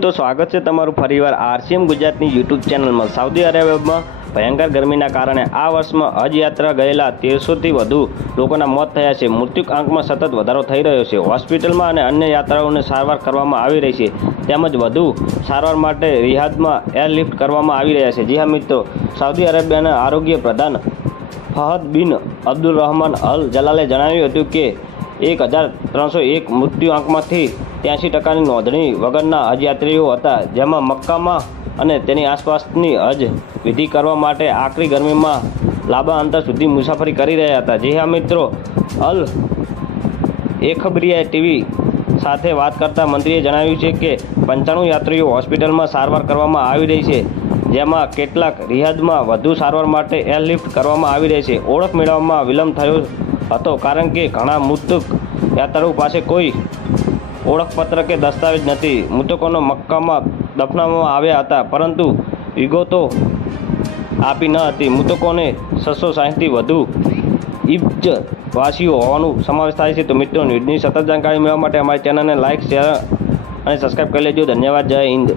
તો સ્વાગત છે તમારું ફરીવાર આરસીએમ ગુજરાતની યુટ્યુબ ચેનલમાં. સાઉદી અરેબિયામાં ભયંકર ગરમીના કારણે આ વર્ષમાં હજયાત્રા ગયેલા તેરસોથી વધુ લોકોના મોત થયા છે. મૃત્યુ આંકમાં સતત વધારો થઈ રહ્યો છે. હોસ્પિટલમાં અને અન્ય યાત્રાઓને સારવાર કરવામાં આવી રહી છે. તેમજ વધુ સારવાર માટે રિહાદમાં એરલિફ્ટ કરવામાં આવી રહ્યા છે. જી હા, મિત્રો. સાઉદી અરેબિયાના આરોગ્ય પ્રધાન ફહદ બિન અબ્દુલ રહમાન અલ જલાલે જણાવ્યું હતું કે, એક હજાર ત્રણસો એક મૃત્યુ આંકમાંથી ત્યાંસી ટકાની નોંધણી વગરના હજયાત્રીઓ હતા. જેમાં મક્કામાં અને તેની આસપાસની હજ વિધિ કરવા માટે આકરી ગરમીમાં લાંબા અંતર સુધી મુસાફરી કરી રહ્યા હતા. જે હા, મિત્રો. અલ એખબરિયા ટીવી સાથે વાત કરતા મંત્રીએ જણાવ્યું છે કે પંચાણું યાત્રીઓ હોસ્પિટલમાં સારવાર કરવામાં આવી રહી છે, જેમાં કેટલાક રિયાદમાં વધુ સારવાર માટે એરલિફ્ટ કરવામાં આવી રહી છે. ઓળખ મેળવવામાં વિલંબ થયો હતો, કારણ કે ઘણા મૃતક યાત્રાળુ પાસે કોઈ ઓળખપત્ર કે દસ્તાવેજ નથી. મૃતકોનો મક્કામાં દફનાવવામાં આવ્યા હતા, પરંતુ વિગતો આપી ન હતી. મૃતકોને છસો સાહીઠથી વધુ વાસીઓ હોવાનું સમાવેશ થાય છે. તો મિત્રો, ન્યૂઝની સતત જાણકારી મેળવવા માટે અમારી ચેનલને લાઇક શેર અને સબસ્ક્રાઈબ કરી લેજો. ધન્યવાદ. જય હિન્દ.